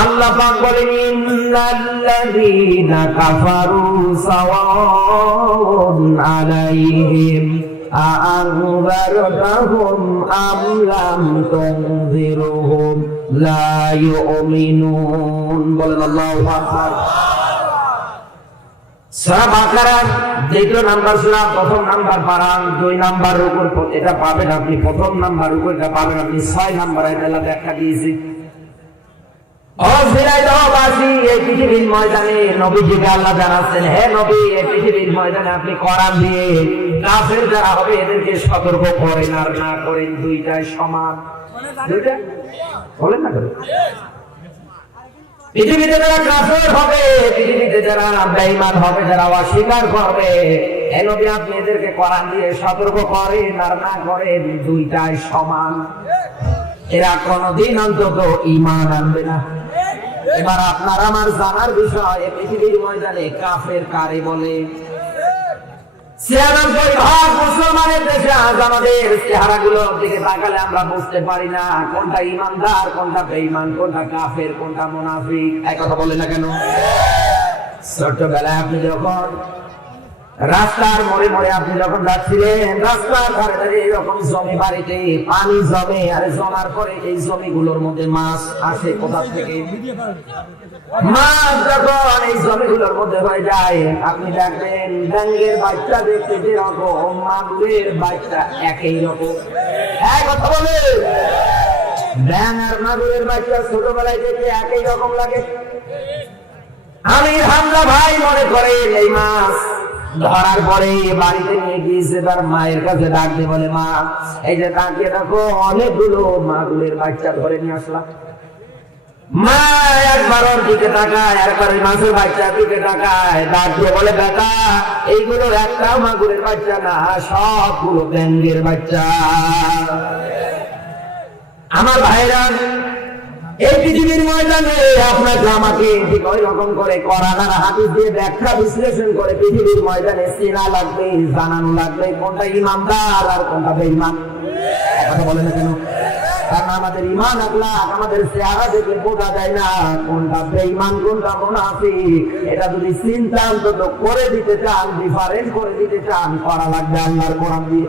আল্লাহ পাক বলেন, ইন্নাল্লাযীনা কাফারু আলাইহিম আম লাম লা ইউমিনুন। বলেন আল্লাহু আকবার। সূরা বাকারা দ্বিতীয় নাম্বার সূরা প্রথম নাম্বার পারান দুই নাম্বার উপর এটা পাবেন আপনি প্রথম নাম্বার উপর এটা পাবেন আপনি ছয় নাম্বার, এটা ব্যাখ্যা দিয়েছি। সতর্ক করেন আর না করেন দুইটাই সমান। দুইটা বলেন না পৃথিবীতে যারা কাফের হবে, পৃথিবীতে যারা বেঈমান হবে, যারা অস্বীকার করবে, হে আপনি এদেরকে কোরআন দিয়ে সতর্ক করেন, আর না করেন দুইটাই সমান। এরা কোনদিন অন্তত ইমান আনবে না। এবার আপনার আমার জানার বিষয় পৃথিবীর ময়দানে কাফের কারে বলে? ছিয়ানব্বই ভাগ মুসলমানের দেশে আজ আমাদের চেহারা দিকে তাকালে আমরা বুঝতে পারি না, কোনটা ইমানদার কোনটা বেঈমান, কোনটা কাফের, কোনটা মুনাফিক। এক কথা বলে না কেন? ছোটবেলায় আপনি যখন রাস্তার মোড়ে মোড়ে আপনি যখন যাচ্ছিলেন, রাস্তার ধারে ধারে এরকম জমি বাড়িতে পানি জমে, আর জমার পরে এই জমিগুলোর মধ্যে মাছ আসে কোথা থেকে? মাছ যখন এই জমিগুলোর মধ্যে হয়ে যায়, আপনি দেখবেন ব্যাঙ্গের বাচ্চা দেখতে যেরকম, মাগুরের বাচ্চা একই রকম। এক কথা বলে ব্যাং আর মাগুরের বাচ্চা ছোটবেলায় দেখতে একই রকম লাগে। আমি হামলা ভাই মনে করেন এই মাছ ধরার পরে বাড়িতে নিয়ে গিয়েছে, তার মায়ের কাছে ডাকতে বলে, মা, এই যে তাকে দেখো, অনেকগুলো মাগুলের বাচ্চা ধরে নিয়ে আসলাম। মা, একবার ওর দিকে তাকায়, একবার মাছের বাচ্চার দিকে তাকায়, ডাক দিয়ে বলে, বেটা, এইগুলো একটাও মাগুরের বাচ্চা না, সবগুলো ব্যাঙ্গের বাচ্চা। আমার ভাইরা এই পৃথিবীর ময়দানে আপনাকে আমাকে ওই রকম করে করান আর হাদিস দিয়ে ব্যাখ্যা বিশ্লেষণ করে পৃথিবীর ময়দানে চেনা লাগবে, জানানো লাগবে, কোনটা ইমানদার আর কোনটা বেঈমান। কথা বলে না কেন? কারণ আমাদের ইমান আখলাক আমাদের চেহারা দেখে বোঝা যায় না কোনটা বেঈমান, কোনটা মুনাফিক। এটা যদি চিন্তা অন্তত করে দিতে চান ডিফারেন্ট করে দিতে চান, করা লাগবে আল্লাহর কোরআন দিয়ে।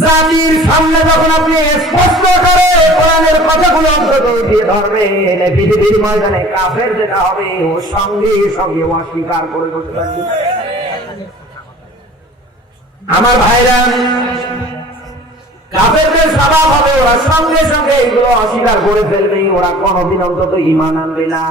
জাতির সামনে যখন আপনি স্পষ্ট করে কোরআনের কথাগুলো অন্তত পৃথিবীর ময়দানে কাফের যেটা হবে, ও সঙ্গে সঙ্গে করে আমার ভাইরা, কাফেরদের স্বভাব হবে, ওরা সঙ্গে সঙ্গে এগুলো অস্বীকার করে ফেলবে, ওরা কোনোদিন অন্তত ইমান আনবে না।